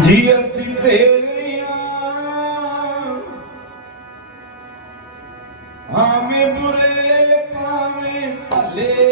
ਜੀ ਅਸੀਂ ਤੇਰੀਆਂ ਆਵੇਂ ਬੁਰੇ ਭਾਵੇਂ ਭਲੇ।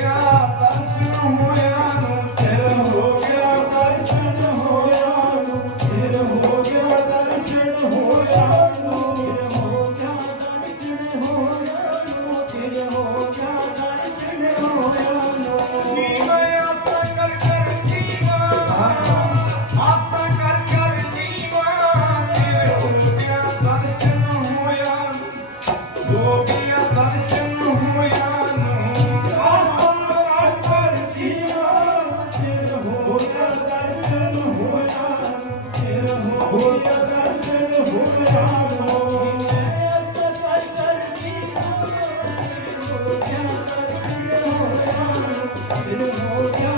Yeah, that's true. Oh, yeah.